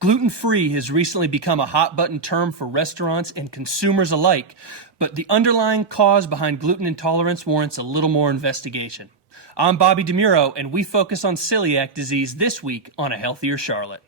Gluten-free has recently become a hot-button term for restaurants and consumers alike, but the underlying cause behind gluten intolerance warrants a little more investigation. I'm Bobby DeMuro, and we focus on celiac disease this week on A Healthier Charlotte.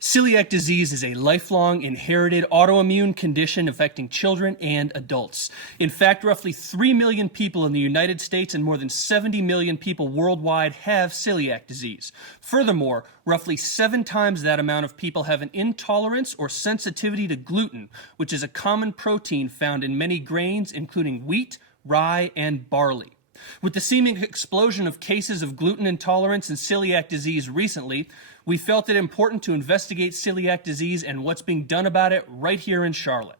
Celiac disease is a lifelong inherited autoimmune condition affecting children and adults. In fact, roughly 3 million people in the United States and more than 70 million people worldwide have celiac disease. Furthermore, roughly 7 times that amount of people have an intolerance or sensitivity to gluten, which is a common protein found in many grains, including wheat, rye, and barley. With the seeming explosion of cases of gluten intolerance and celiac disease recently, we felt it important to investigate celiac disease and what's being done about it right here in Charlotte.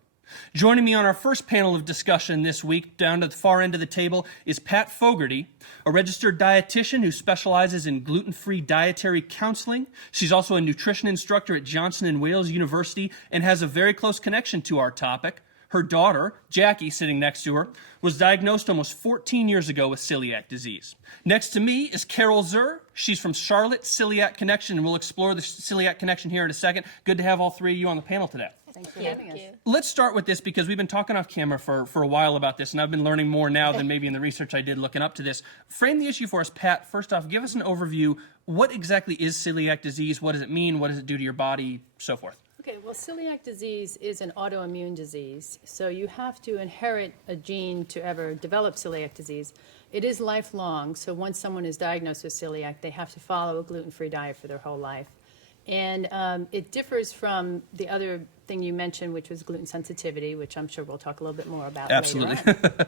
Joining me on our first panel of discussion this week, down to the far end of the table, is Pat Fogarty, a registered dietitian who specializes in gluten-free dietary counseling. She's also a nutrition instructor at Johnson & Wales University and has a very close connection to our topic. Her daughter, Jackie, sitting next to her, was diagnosed almost 14 years ago with celiac disease. Next to me is Carol Zur. She's from Charlotte Celiac Connection, and we'll explore the celiac connection here in a second. Good to have all three of you on the panel today. Thanks for having us. Let's start with this because we've been talking off camera for a while about this, and I've been learning more now than maybe in the research I did looking up to this. Frame the issue for us, Pat. First off, give us an overview. What exactly is celiac disease? What does it mean? What does it do to your body? So forth. Okay, well, celiac disease is an autoimmune disease, so you have to inherit a gene to ever develop celiac disease. It is lifelong, so once someone is diagnosed with celiac, they have to follow a gluten-free diet for their whole life. And it differs from the other thing you mentioned, which was gluten sensitivity, which I'm sure we'll talk a little bit more about Absolutely. later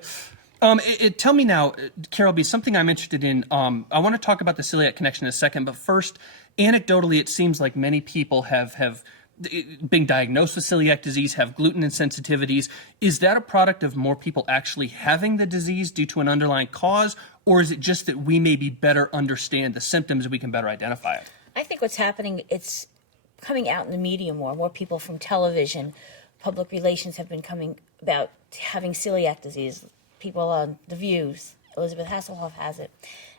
on. Tell me now, Carol B., something I'm interested in. I want to talk about the celiac connection in a second, but first, anecdotally, it seems like many people have being diagnosed with celiac disease, have gluten insensitivities. Is that a product of more people actually having the disease due to an underlying cause, or is it just that we maybe better understand the symptoms and we can better identify it? I think what's happening, it's coming out in the media more people from television, public relations have been coming about having celiac disease. People on The Views, Elizabeth Hasselhoff has it.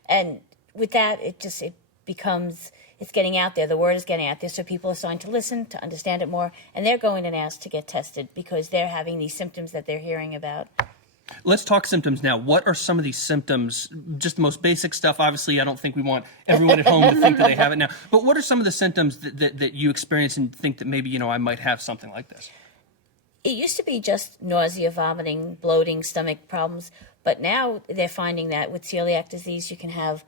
And with that, it becomes, it's getting out there. The word is getting out there, so people are starting to listen, to understand it more, and they're going and asked to get tested because they're having these symptoms that they're hearing about. Let's talk symptoms now. What are some of these symptoms? Just the most basic stuff. Obviously, I don't think we want everyone at home to think that they have it now. But what are some of the symptoms that you experience and think that maybe, I might have something like this? It used to be just nausea, vomiting, bloating, stomach problems, but now they're finding that with celiac disease, you can have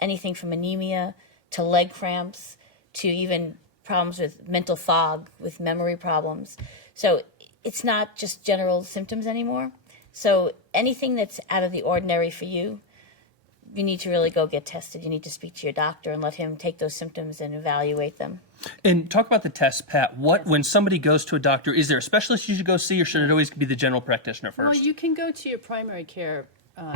anything from anemia to leg cramps to even problems with mental fog, with memory problems. So it's not just general symptoms anymore. So anything that's out of the ordinary for you, you need to really go get tested. You need to speak to your doctor and let him take those symptoms and evaluate them. And talk about the test, Pat. When somebody goes to a doctor, is there a specialist you should go see, or should it always be the general practitioner first? Well, you can go to your primary care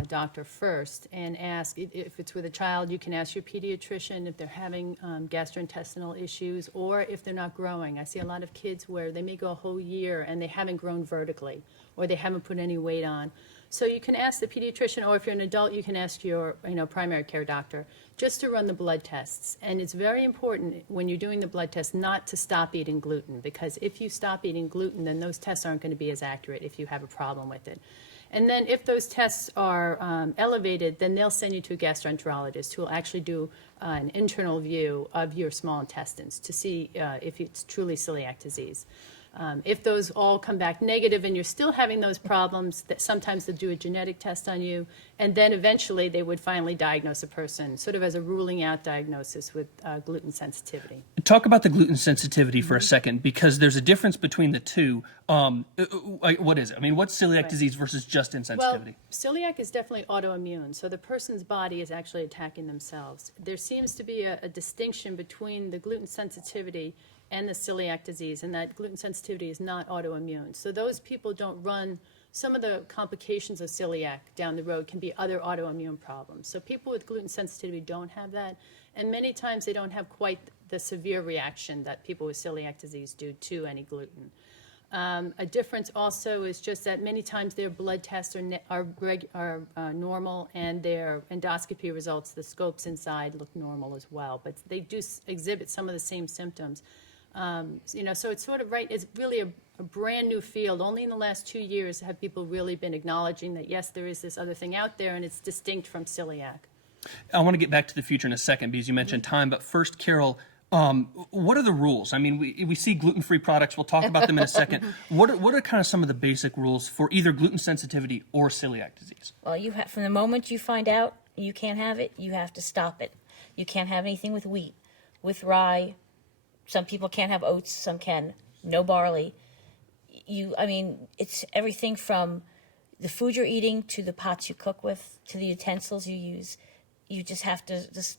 doctor first and ask, if it's with a child, you can ask your pediatrician if they're having gastrointestinal issues or if they're not growing. I see a lot of kids where they may go a whole year and they haven't grown vertically or they haven't put any weight on. So you can ask the pediatrician, or if you're an adult, you can ask your primary care doctor just to run the blood tests. And it's very important when you're doing the blood test not to stop eating gluten, because if you stop eating gluten, then those tests aren't going to be as accurate if you have a problem with it. And then if those tests are elevated, then they'll send you to a gastroenterologist who will actually do an internal view of your small intestines to see if it's truly celiac disease. If those all come back negative and you're still having those problems, that sometimes they'll do a genetic test on you, and then eventually they would finally diagnose a person, sort of as a ruling out diagnosis with gluten sensitivity. Talk about the gluten sensitivity for a second, because there's a difference between the two. What is it? I mean, what's celiac disease versus just insensitivity? Well, celiac is definitely autoimmune, so the person's body is actually attacking themselves. There seems to be a distinction between the gluten sensitivity and the celiac disease, and that gluten sensitivity is not autoimmune. So those people don't run, some of the complications of celiac down the road can be other autoimmune problems. So people with gluten sensitivity don't have that, and many times they don't have quite the severe reaction that people with celiac disease do to any gluten. A difference also is just that many times their blood tests are normal, and their endoscopy results, the scopes inside, look normal as well. But they do exhibit some of the same symptoms. So it's sort of right. It's really a brand new field. Only in the last 2 years have people really been acknowledging that yes, there is this other thing out there, and it's distinct from celiac. I want to get back to the future in a second because you mentioned time, but first, Carol, what are the rules? I mean, we see gluten-free products. We'll talk about them in a second. What are kind of some of the basic rules for either gluten sensitivity or celiac disease? Well, you have, from the moment you find out you can't have it, you have to stop it. You can't have anything with wheat, with rye. Some people can't have oats, some can. No barley. It's everything from the food you're eating to the pots you cook with to the utensils you use. You just have to just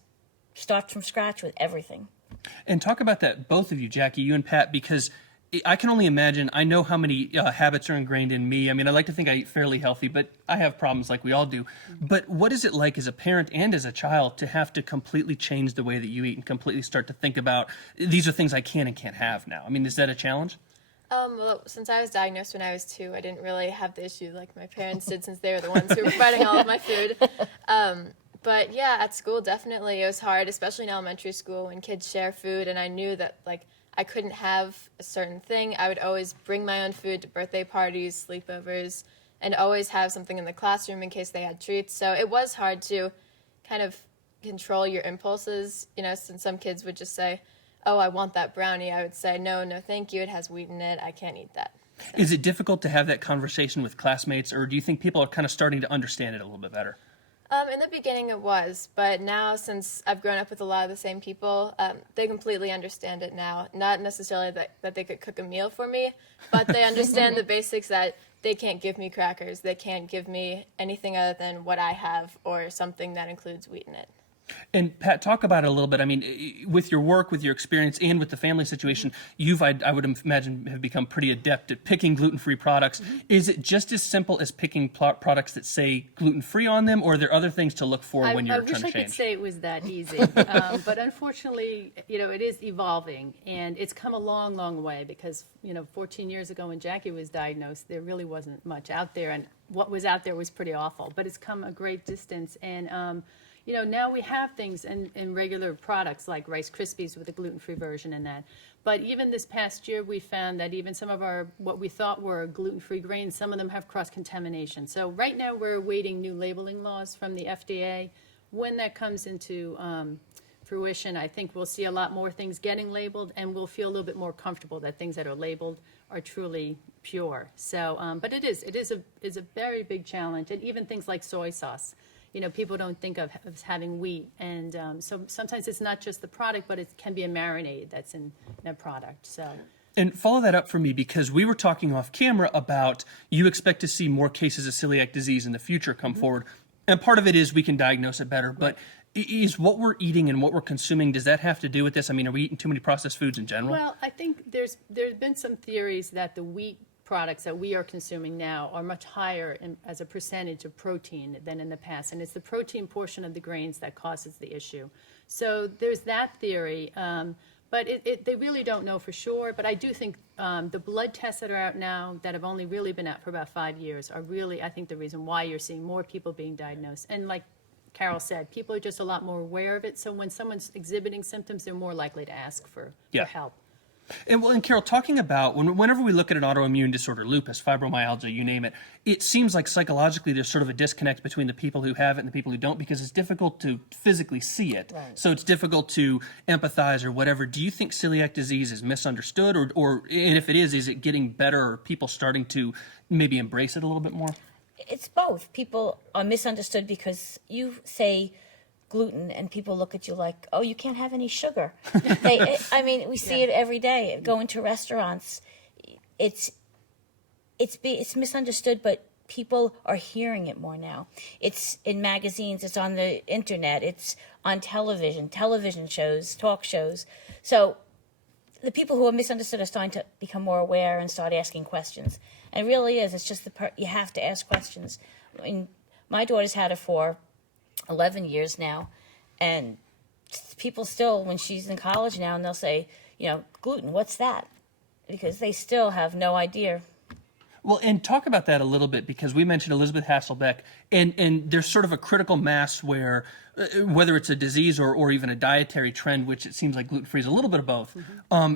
start from scratch with everything. And talk about that, both of you, Jackie, you and Pat, because I can only imagine, I know how many habits are ingrained in me. I mean, I like to think I eat fairly healthy, but I have problems like we all do. But what is it like as a parent and as a child to have to completely change the way that you eat and completely start to think about, these are things I can and can't have now? I mean, is that a challenge? Well, since I was diagnosed when I was 2, I didn't really have the issue like my parents did, since they were the ones who were providing all of my food. But yeah, at school, definitely it was hard, especially in elementary school when kids share food, and I knew that like I couldn't have a certain thing. I would always bring my own food to birthday parties, sleepovers, and always have something in the classroom in case they had treats. So it was hard to kind of control your impulses, since some kids would just say, oh, I want that brownie. I would say, no, thank you. It has wheat in it. I can't eat that. So. Is it difficult to have that conversation with classmates, or do you think people are kind of starting to understand it a little bit better? In the beginning it was, but now since I've grown up with a lot of the same people, they completely understand it now. Not necessarily that they could cook a meal for me, but they understand the basics that they can't give me crackers, they can't give me anything other than what I have or something that includes wheat in it. And Pat, talk about it a little bit. I mean, with your work, with your experience, and with the family situation, I would imagine, have become pretty adept at picking gluten-free products. Mm-hmm. Is it just as simple as picking products that say gluten-free on them, or are there other things to look for when you're trying to change? I wish I could say it was that easy, but unfortunately, it is evolving, and it's come a long, long way because, 14 years ago when Jackie was diagnosed, there really wasn't much out there, and what was out there was pretty awful, but it's come a great distance, and now we have things in regular products like Rice Krispies with a gluten-free version in that. But even this past year, we found that even some of what we thought were gluten-free grains, some of them have cross-contamination. So right now we're awaiting new labeling laws from the FDA. When that comes into fruition, I think we'll see a lot more things getting labeled, and we'll feel a little bit more comfortable that things that are labeled are truly pure. So, but it is a very big challenge, and even things like soy sauce. People don't think of as having wheat, and so sometimes it's not just the product, but it can be a marinade that's in a product. So. And follow that up for me, because we were talking off camera about you expect to see more cases of celiac disease in the future come forward, and part of it is we can diagnose it better, but is what we're eating and what we're consuming, does that have to do with this? I mean, are we eating too many processed foods in general? Well, I think there's been some theories that the wheat products that we are consuming now are much higher as a percentage of protein than in the past, and it's the protein portion of the grains that causes the issue. So there's that theory, but they really don't know for sure. But I do think the blood tests that are out now that have only really been out for about 5 years are really, I think, the reason why you're seeing more people being diagnosed. And like Carol said, people are just a lot more aware of it, so when someone's exhibiting symptoms, they're more likely to ask for help. And Carol, talking about whenever we look at an autoimmune disorder, lupus, fibromyalgia, you name it, it seems like psychologically there's sort of a disconnect between the people who have it and the people who don't, because it's difficult to physically see it. Right. So it's difficult to empathize or whatever. Do you think celiac disease is misunderstood, or and if it is it getting better, or people starting to maybe embrace it a little bit more? It's both. People are misunderstood because you say gluten and people look at you like, oh, you can't have any sugar. We see it every day. Go into restaurants. It's misunderstood, but people are hearing it more now. It's in magazines, it's on the internet, it's on television shows, talk shows. So the people who are misunderstood are starting to become more aware and start asking questions. And it really is. It's just you have to ask questions. I mean, my daughter's had it for 11 years now, and people still, when she's in college now, and they'll say, gluten, what's that? because they still have no idea. Well, and talk about that a little bit, because we mentioned Elizabeth Hasselbeck, and there's sort of a critical mass where, whether it's a disease or even a dietary trend, which it seems like gluten-free is a little bit of both,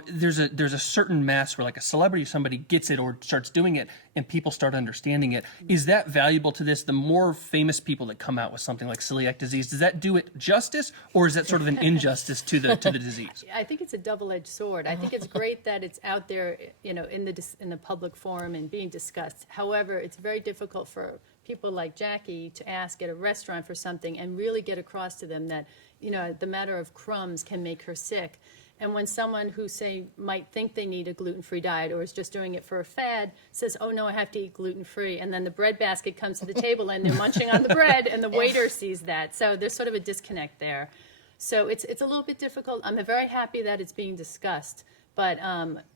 there's a certain mass where, like, a celebrity, somebody gets it or starts doing it, and people start understanding it. Is that valuable to this? The more famous people that come out with something like celiac disease, does that do it justice, or is that sort of an injustice to the disease? I think it's a double-edged sword. I think it's great that it's out there, you know, in the public forum and being discussed. However, it's very difficult for people like Jackie to ask at a restaurant for something and really get across to them that, you know, the matter of crumbs can make her sick. And when someone who, say, might think they need a gluten-free diet or is just doing it for a fad says, oh, no, I have to eat gluten-free, and then the bread basket comes to the table and they're munching on the bread and the waiter sees that. So there's sort of a disconnect there. So it's a little bit difficult. I'm very happy that it's being discussed. But,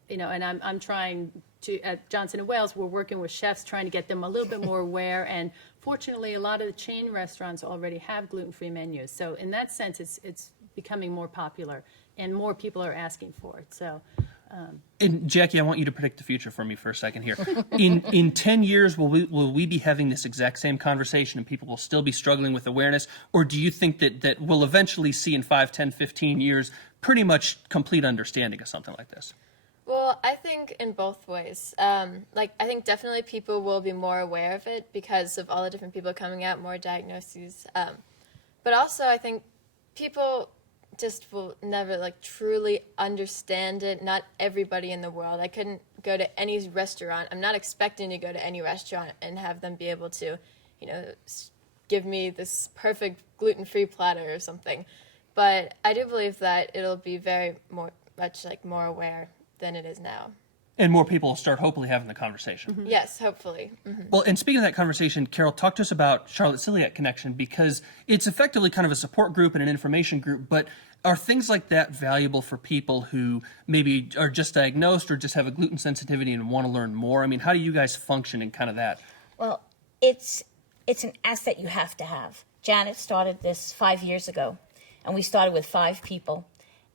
you know, and I'm trying to, at Johnson & Wales, we're working with chefs trying to get them a little bit more aware. And fortunately, a lot of the chain restaurants already have gluten-free menus. So in that sense, it's becoming more popular and more people are asking for it. So. And Jackie, I want you to predict the future for me for a second here. In 10 years, will we be having this exact same conversation and people will still be struggling with awareness? Or do you think that we'll eventually see in 5, 10, 15 years pretty much complete understanding of something like this? Well, I think in both ways. Like, I think definitely people will be more aware of it because of all the different people coming out, more diagnoses. But also, I think people just will never, like, truly understand it. Not everybody in the world. I couldn't go to any restaurant. I'm not expecting to go to any restaurant and have them be able to, you know, give me this perfect gluten-free platter or something. But I do believe that it'll be much more aware than it is now. And more people will start hopefully having the conversation. Mm-hmm. Yes, hopefully. Mm-hmm. Well, and speaking of that conversation, Carol, talk to us about Charlotte Celiac Connection, because it's effectively kind of a support group and an information group, but are things like that valuable for people who maybe are just diagnosed or just have a gluten sensitivity and want to learn more? I mean, how do you guys function in kind of that? Well, it's an asset you have to have. Janet started this 5 years ago, and we started with 5 people,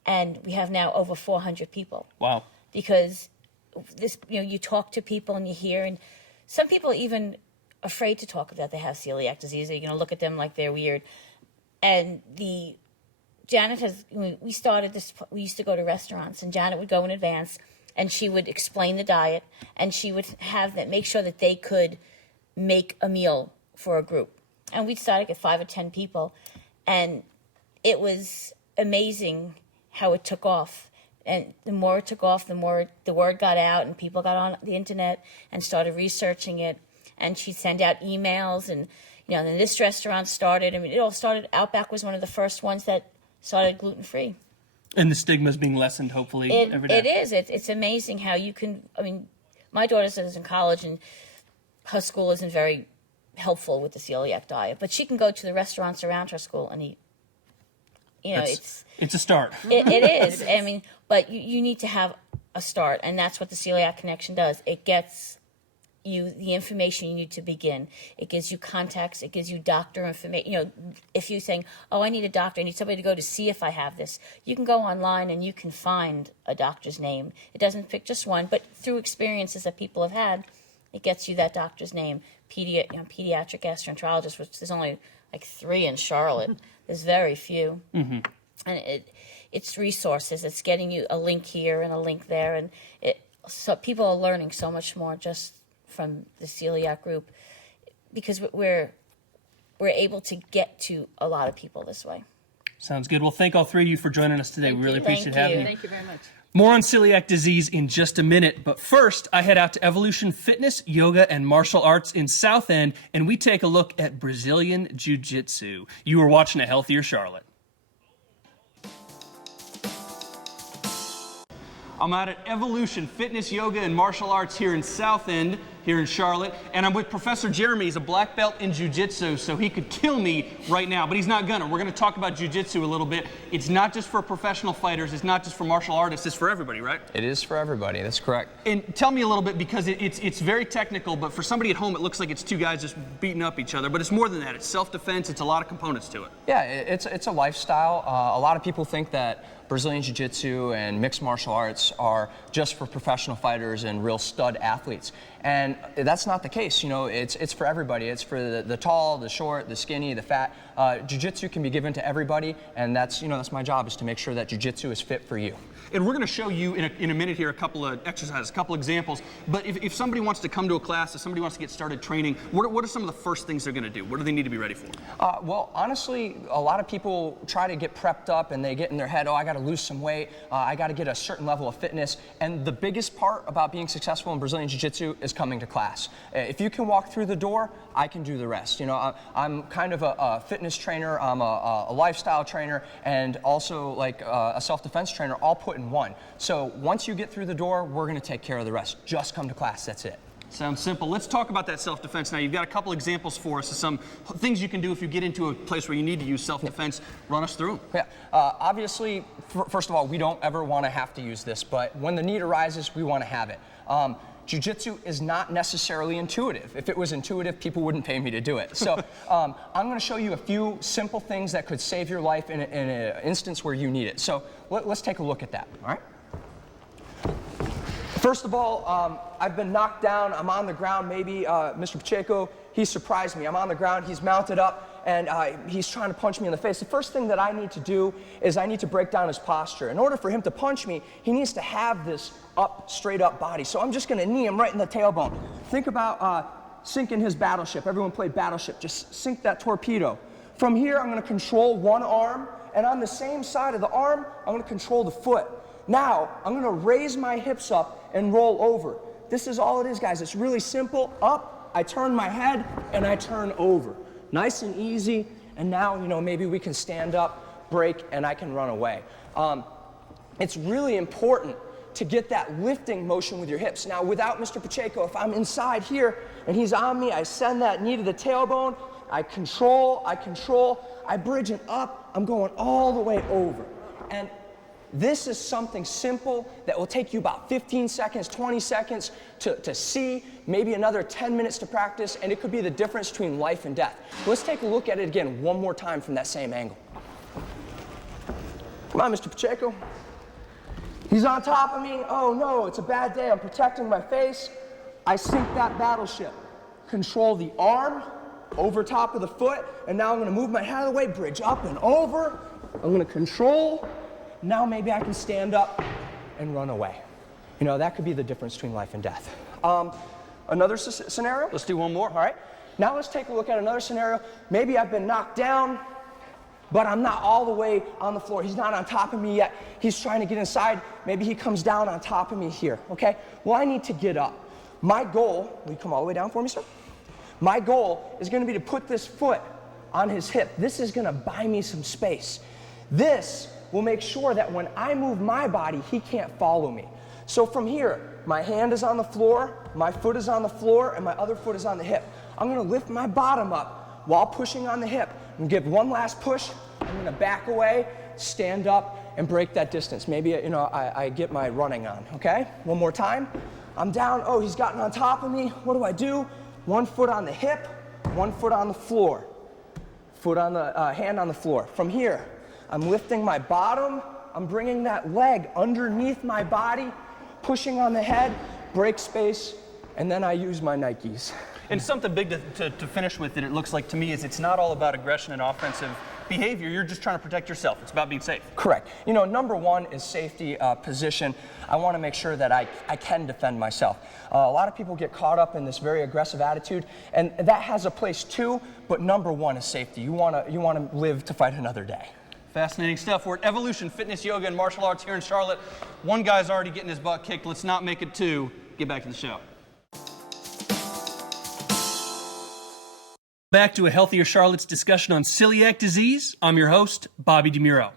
and we have now over 400 people. Wow. Because this, you know, you talk to people and you hear, and some people are even afraid to talk about they have celiac disease. You're going to look at them like they're weird. And Janet we started this, we used to go to restaurants, and Janet would go in advance, and she would explain the diet, and she would have them make sure that they could make a meal for a group. And we'd start to get 5 or 10 people, and it was amazing how it took off. And the more it took off, the more the word got out, and people got on the internet and started researching it. And she'd send out emails, and, you know, then this restaurant started. I mean, it all started, Outback was one of the first ones that started gluten-free. And the stigma is being lessened, hopefully, every day. It is. It's amazing how you can, I mean, my daughter is in college, and her school isn't very helpful with the celiac diet, but she can go to the restaurants around her school and eat. You know, it's a start. It is. I mean, but you need to have a start, and that's what the Celiac Connection does. It gets you the information you need to begin. It gives you contacts. It gives you doctor information. You know, if you're saying, oh, I need a doctor, I need somebody to go to see if I have this, you can go online and you can find a doctor's name. It doesn't pick just one, but through experiences that people have had, it gets you that doctor's name. Pediatric gastroenterologist, which there's only like 3 in Charlotte. There's very few. Mm-hmm. And it's resources. It's getting you a link here and a link there. And so people are learning so much more just from the celiac group, because we're able to get to a lot of people this way. Sounds good. Well, thank all 3 of you for joining us today. We really appreciate having you. Thank you very much. More on celiac disease in just a minute, but first I head out to Evolution Fitness, Yoga, and Martial Arts in South End, and we take a look at Brazilian Jiu-Jitsu. You are watching A Healthier Charlotte. I'm out at Evolution Fitness, Yoga, and Martial Arts here in South End, here in Charlotte, and I'm with Professor Jeremy. He's a black belt in Jiu-Jitsu, so he could kill me right now, but he's not gonna. We're gonna talk about Jiu-Jitsu a little bit. It's not just for professional fighters, it's not just for martial artists, it's for everybody, right? It is for everybody, that's correct. And tell me a little bit, because it's very technical, but for somebody at home it looks like it's 2 guys just beating up each other, but it's more than that. It's self-defense, it's a lot of components to it. Yeah, it's a lifestyle. A lot of people think that Brazilian Jiu-Jitsu and mixed martial arts are just for professional fighters and real stud athletes. And that's not the case. You know, it's for everybody. It's for the tall, the short, the skinny, the fat. Jiu-Jitsu can be given to everybody, and that's my job, is to make sure that Jiu-Jitsu is fit for you. And we're going to show you in a minute here a couple of exercises, a couple examples. But if somebody wants to come to a class, if somebody wants to get started training, what are some of the first things they're going to do? What do they need to be ready for? Well, honestly, a lot of people try to get prepped up and they get in their head, oh, I got to lose some weight, I got to get a certain level of fitness. And the biggest part about being successful in Brazilian Jiu-Jitsu is coming to class. If you can walk through the door, I can do the rest. You know, I'm kind of a fitness trainer, I'm a lifestyle trainer, and also like a self-defense trainer, all put in one. So once you get through the door, we're going to take care of the rest. Just come to class, that's it. Sounds simple. Let's talk about that self-defense now. You've got a couple examples for us of some things you can do if you get into a place where you need to use self-defense. Run us through them. Yeah. Obviously, first of all, we don't ever want to have to use this, but when the need arises, we want to have it. Jiu-Jitsu is not necessarily intuitive. If it was intuitive, people wouldn't pay me to do it. So I'm going to show you a few simple things that could save your life in an instance where you need it. So let's take a look at that, all right? First of all, I've been knocked down. I'm on the ground. Maybe Mr. Pacheco, he surprised me. I'm on the ground. He's mounted up, and he's trying to punch me in the face. The first thing that I need to do is I need to break down his posture. In order for him to punch me, he needs to have this straight up body. So I'm just going to knee him right in the tailbone. Think about sinking his battleship. Everyone played Battleship. Just sink that torpedo. From here, I'm going to control one arm, and on the same side of the arm, I'm going to control the foot. Now, I'm going to raise my hips up and roll over. This is all it is, guys. It's really simple. Up, I turn my head, and I turn over. Nice and easy, and now, maybe we can stand up, break, and I can run away. It's really important to get that lifting motion with your hips. Now, without Mr. Pacheco, if I'm inside here, and he's on me, I send that knee to the tailbone, I control, I bridge it up, I'm going all the way over. And this is something simple that will take you about 15 seconds, 20 seconds to see, maybe another 10 minutes to practice, and it could be the difference between life and death. Let's take a look at it again one more time from that same angle. Come on, Mr. Pacheco. He's on top of me. Oh no, it's a bad day. I'm protecting my face. I sink that battleship. Control the arm over top of the foot, and now I'm going to move my head out of the way, bridge up and over. I'm going to control. Now maybe I can stand up and run away. That could be the difference between life and death. Another scenario? Let's do one more. All right. Now let's take a look at another scenario. Maybe I've been knocked down, but I'm not all the way on the floor. He's not on top of me yet. He's trying to get inside. Maybe he comes down on top of me here, okay? Well, I need to get up. My goal, will you come all the way down for me, sir? My goal is going to be to put this foot on his hip. This is going to buy me some space. This will make sure that when I move my body, he can't follow me. So from here, my hand is on the floor, my foot is on the floor, and my other foot is on the hip. I'm going to lift my bottom up while pushing on the hip and give one last push. I'm going to back away, stand up, and break that distance. Maybe, I get my running on, okay? One more time. I'm down. Oh, he's gotten on top of me. What do? One foot on the hip, one foot on the floor. Foot on the hand on the floor. From here, I'm lifting my bottom. I'm bringing that leg underneath my body, pushing on the head, break space, and then I use my Nikes. And something big to finish with that it looks like to me is it's not all about aggression and offensive behavior. You're just trying to protect yourself. It's about being safe. Correct. Number one is safety position. I want to make sure that I can defend myself. A lot of people get caught up in this very aggressive attitude, and that has a place too, but number one is safety. You want to live to fight another day. Fascinating stuff. We're at Evolution Fitness, Yoga, and Martial Arts here in Charlotte. One guy's already getting his butt kicked. Let's not make it two. Get back to the show. Back to a Healthier Charlotte's discussion on celiac disease. I'm your host, Bobby DeMuro.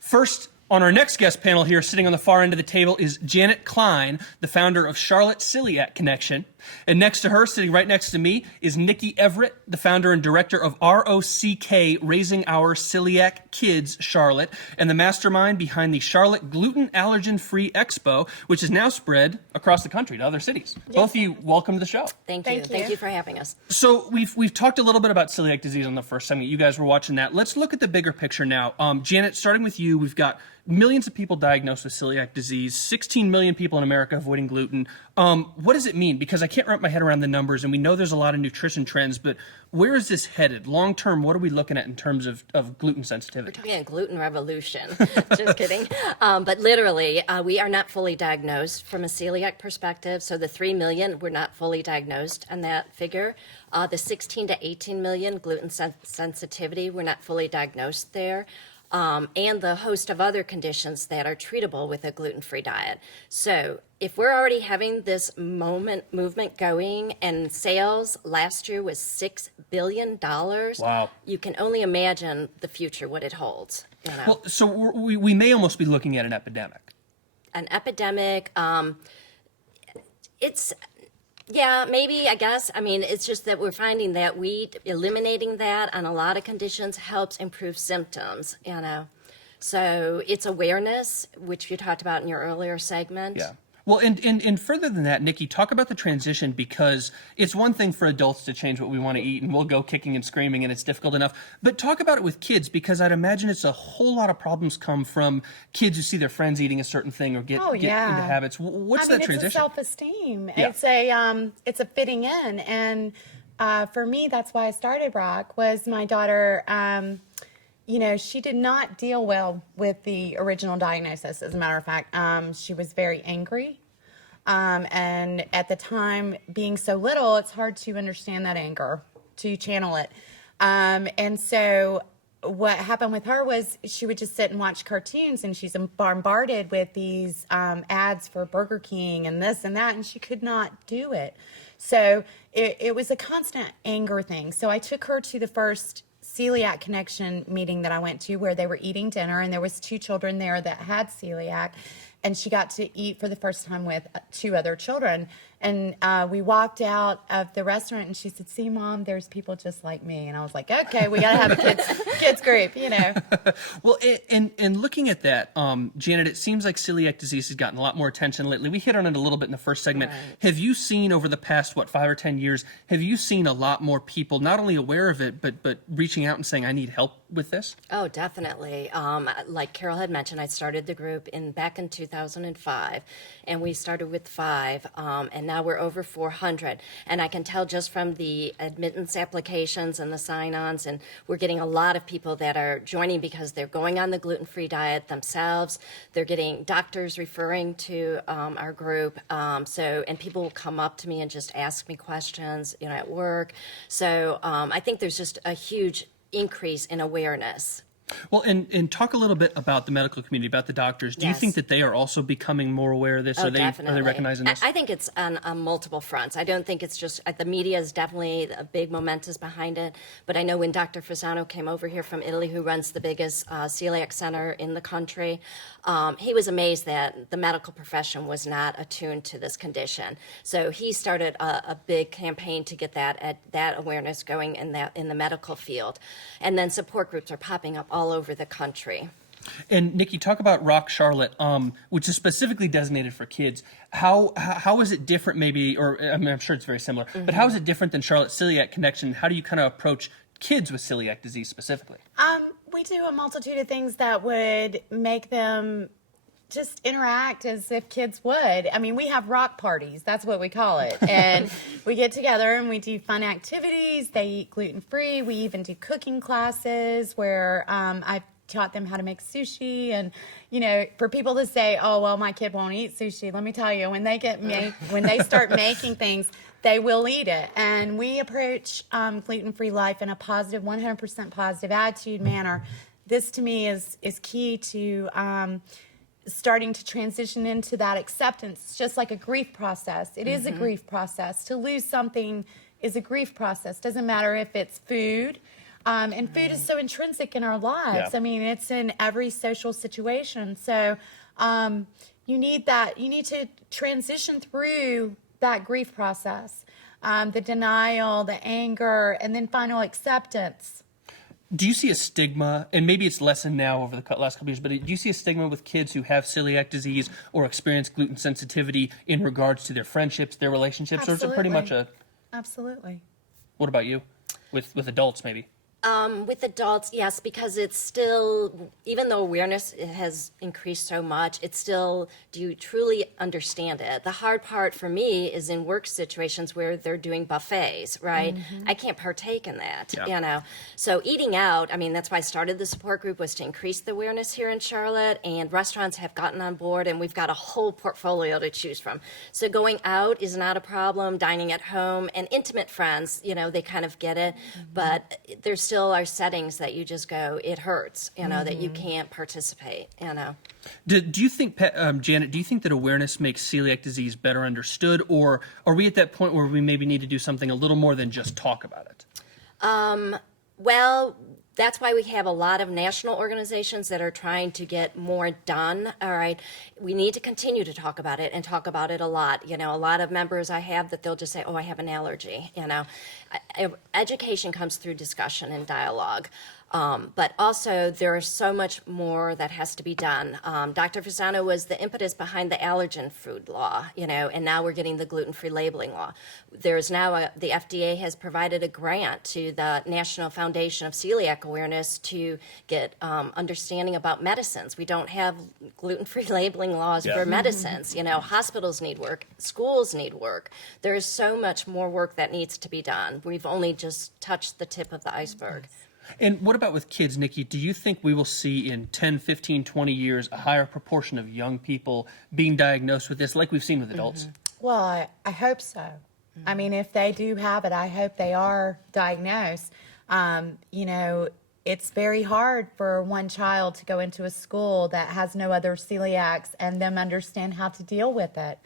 First, on our next guest panel here, sitting on the far end of the table, is Janet Klein, the founder of Charlotte Celiac Connection. And next to her, sitting right next to me, is Nikki Everett, the founder and director of ROCK, Raising Our Celiac Kids Charlotte, and the mastermind behind the Charlotte Gluten Allergen Free Expo, which is now spread across the country to other cities. Both of you, welcome to the show. Thank you. Thank you for having us. So we've talked a little bit about celiac disease on the first segment. You guys were watching that. Let's look at the bigger picture now. Janet, starting with you, we've got millions of people diagnosed with celiac disease, 16 million people in America avoiding gluten. What does it mean? Because I can't wrap my head around the numbers, and we know there's a lot of nutrition trends, but where is this headed? Long term, what are we looking at in terms of gluten sensitivity? We're talking a gluten revolution. Just kidding. But literally, we are not fully diagnosed from a celiac perspective. So the 3 million, we're not fully diagnosed on that figure. The 16 to 18 million gluten sensitivity, we're not fully diagnosed there. And the host of other conditions that are treatable with a gluten-free diet. So if we're already having this movement going, and sales last year was $6 billion, Wow. You can only imagine the future, what it holds. You know? Well, so we may almost be looking at an epidemic. An epidemic, it's... Yeah, maybe, I guess. I mean, it's just that we're finding that eliminating that on a lot of conditions helps improve symptoms, you know. So it's awareness, which you talked about in your earlier segment. Yeah. Well, and further than that, Nikki, talk about the transition, because it's one thing for adults to change what we want to eat, and we'll go kicking and screaming, and it's difficult enough. But talk about it with kids, because I'd imagine it's a whole lot of problems come from kids who see their friends eating a certain thing or get into habits. What's that transition? It's a self-esteem. Yeah. It's a fitting in, and for me, that's why I started Rock. Was my daughter. You know, she did not deal well with the original diagnosis. As a matter of fact, she was very angry. And at the time, being so little, it's hard to understand that anger, to channel it. And so what happened with her was she would just sit and watch cartoons, and she's bombarded with these ads for Burger King and this and that, and she could not do it. So it was a constant anger thing. So I took her to the first Celiac Connection meeting that I went to, where they were eating dinner, and there was 2 children there that had celiac, and she got to eat for the first time with 2 other children. And we walked out of the restaurant, and she said, "See, Mom, there's people just like me." And I was like, okay, we got to have a kids group, you know. Well, and looking at that, Janet, it seems like celiac disease has gotten a lot more attention lately. We hit on it a little bit in the first segment. Right. Have you seen over the past, 5 or 10 years, have you seen a lot more people not only aware of it, but reaching out and saying, I need help with this? Oh, definitely. Like Carol had mentioned, I started the group back in 2005, and we started with 5, and now we're over 400. And I can tell just from the admittance applications and the sign-ons, and we're getting a lot of people that are joining because they're going on the gluten-free diet themselves. They're getting doctors referring to our group. And people will come up to me and just ask me questions, you know, at work. So I think there's just a huge increase in awareness. Well, and talk a little bit about the medical community, about the doctors. Do you Yes. think that they are also becoming more aware of this? Oh, Are they definitely. recognizing this? I think it's on multiple fronts. I don't think it's just the media is definitely a big momentous behind it. But I know when Dr. Fasano came over here from Italy, who runs the biggest celiac center in the country, he was amazed that the medical profession was not attuned to this condition. So he started a big campaign to get that awareness going in the medical field, and then support groups are popping up all over the country. And Nikki, talk about Rock Charlotte, which is specifically designated for kids. How is it different, maybe, or I mean, I'm sure it's very similar, but how is it different than Charlotte Celiac Connection? How do you kind of approach kids with celiac disease specifically? We do a multitude of things that would make them just interact as if kids would. I mean, we have rock parties. That's what we call it. And we get together and we do fun activities. They eat gluten-free. We even do cooking classes where I've taught them how to make sushi. And, you know, for people to say, oh, well, my kid won't eat sushi, let me tell you, when they start making things, they will eat it. And we approach gluten-free life in a positive, 100% positive attitude manner. This, to me, is key to starting to transition into that acceptance. It's just like a grief process. It is a grief process. To lose something is a grief process. Doesn't matter if it's food. And food is so intrinsic in our lives. Yeah. I mean, it's in every social situation. So you need that. You need to transition through that grief process, the denial, the anger, and then final acceptance. Do you see a stigma, and maybe it's lessened now over the last couple of years, but do you see a stigma with kids who have celiac disease or experience gluten sensitivity in regards to their friendships, their relationships, or is it pretty much a... Absolutely. What about you? With adults, maybe? With adults, yes, because it's still, even though awareness has increased so much, it's still, do you truly understand it? The hard part for me is in work situations where they're doing buffets, right? I can't partake in that, you know? So eating out, I mean, that's why I started the support group, was to increase the awareness here in Charlotte, and restaurants have gotten on board, and we've got a whole portfolio to choose from. So going out is not a problem, dining at home, and intimate friends, you know, they kind of get it, but there's still are settings that you just go, it hurts, you know, that you can't participate, you know. Do you think, Janet, do you think that awareness makes celiac disease better understood, or are we at that point where we maybe need to do something a little more than just talk about it? Well, that's why we have a lot of national organizations that are trying to get more done. All right. We need to continue to talk about it and talk about it a lot. You know, a lot of members I have that they'll just say, oh, I have an allergy. You know, education comes through discussion and dialogue. But also there is so much more that has to be done. Dr. Fasano was the impetus behind the allergen food law, you know, and now we're getting the gluten-free labeling law. There's now the FDA has provided a grant to the National Foundation of Celiac Awareness to get understanding about medicines. We don't have gluten-free labeling laws for medicines. You know, hospitals need work, schools need work. There is so much more work that needs to be done. We've only just touched the tip of the iceberg. And what about with kids, Nikki? Do you think we will see in 10, 15, 20 years a higher proportion of young people being diagnosed with this like we've seen with adults? Well, I hope so. I mean, if they do have it, I hope they are diagnosed. You know, it's very hard for one child to go into a school that has no other celiacs and them understand how to deal with it.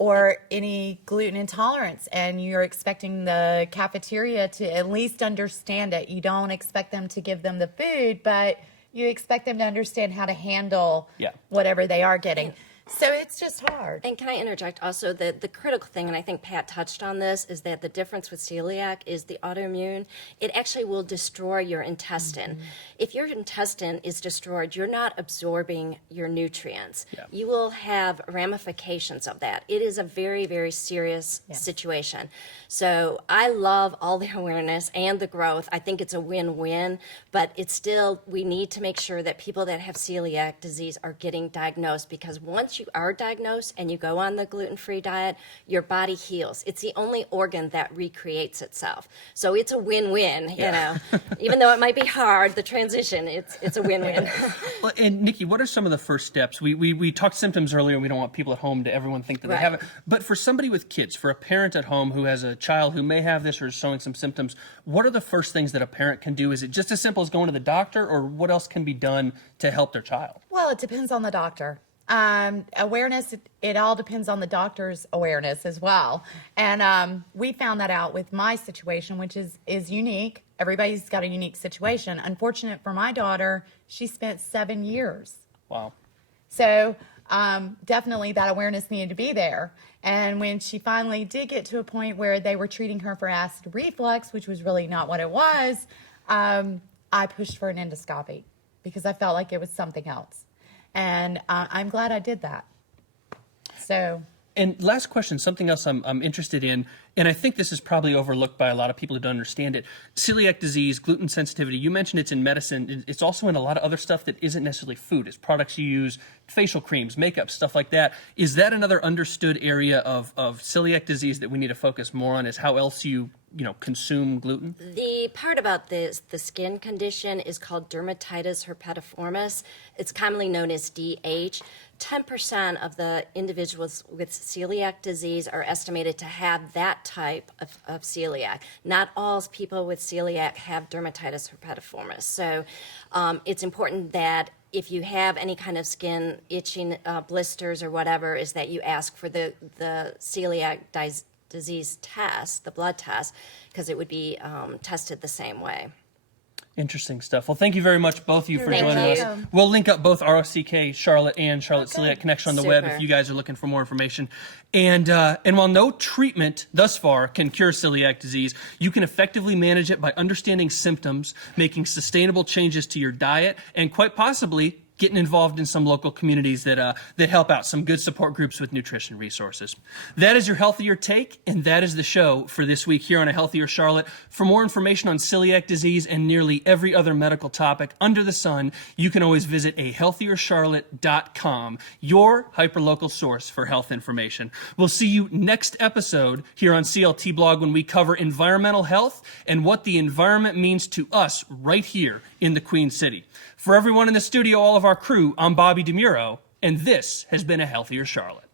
Or any gluten intolerance, and you're expecting the cafeteria to at least understand it. You don't expect them to give them the food, but you expect them to understand how to handle whatever they are getting. So it's just hard. And can I interject also that the critical thing, and I think Pat touched on this, is that the difference with celiac is the autoimmune. It actually will destroy your intestine. If your intestine is destroyed, you're not absorbing your nutrients. You will have ramifications of that. It is a very, very serious situation. So I love all the awareness and the growth. I think it's a win-win, but it's still, we need to make sure that people that have celiac disease are getting diagnosed, because once you are diagnosed and you go on the gluten-free diet, your body heals. It's the only organ that recreates itself. So it's a win-win, you know. Even though it might be hard, the transition, it's a win-win. Well, and Nikki, what are some of the first steps? We talked symptoms earlier, and we don't want people at home to everyone think that they have it. But for somebody with kids, for a parent at home who has a child who may have this or is showing some symptoms, what are the first things that a parent can do? Is it just as simple as going to the doctor, or what else can be done to help their child? Well, it depends on the doctor. Awareness, it all depends on the doctor's awareness as well. And we found that out with my situation, which is unique. Everybody's got a unique situation. Unfortunate for my daughter, she spent 7 years. Wow. So definitely that awareness needed to be there. And when she finally did get to a point where they were treating her for acid reflux, which was really not what it was, I pushed for an endoscopy because I felt like it was something else. And I'm glad I did that. So. And last question, something else I'm interested in, and I think this is probably overlooked by a lot of people who don't understand it. Celiac disease, gluten sensitivity, you mentioned it's in medicine. It's also in a lot of other stuff that isn't necessarily food. It's products you use, facial creams, makeup, stuff like that. Is that another understood area of celiac disease that we need to focus more on, is how else you consume gluten? The part about the skin condition is called dermatitis herpetiformis. It's commonly known as DH. 10% of the individuals with celiac disease are estimated to have that type of celiac. Not all people with celiac have dermatitis herpetiformis. So it's important that if you have any kind of skin itching, blisters or whatever, is that you ask for the celiac disease test, the blood test, because it would be tested the same way. Interesting stuff. Well, thank you very much, both of you, for Thank joining you. us. We'll link up both ROCK Charlotte and Charlotte Celiac Connection on the web Super. if you guys are looking for more information. And while no treatment thus far can cure celiac disease, you can effectively manage it by understanding symptoms, making sustainable changes to your diet, and quite possibly getting involved in some local communities that help out, some good support groups with nutrition resources. That is your Healthier Take, and that is the show for this week here on A Healthier Charlotte. For more information on celiac disease and nearly every other medical topic under the sun, you can always visit ahealthiercharlotte.com, your hyperlocal source for health information. We'll see you next episode here on CLT Blog when we cover environmental health and what the environment means to us right here in the Queen City. For everyone in the studio, all of our crew, I'm Bobby DeMuro, and this has been A Healthier Charlotte.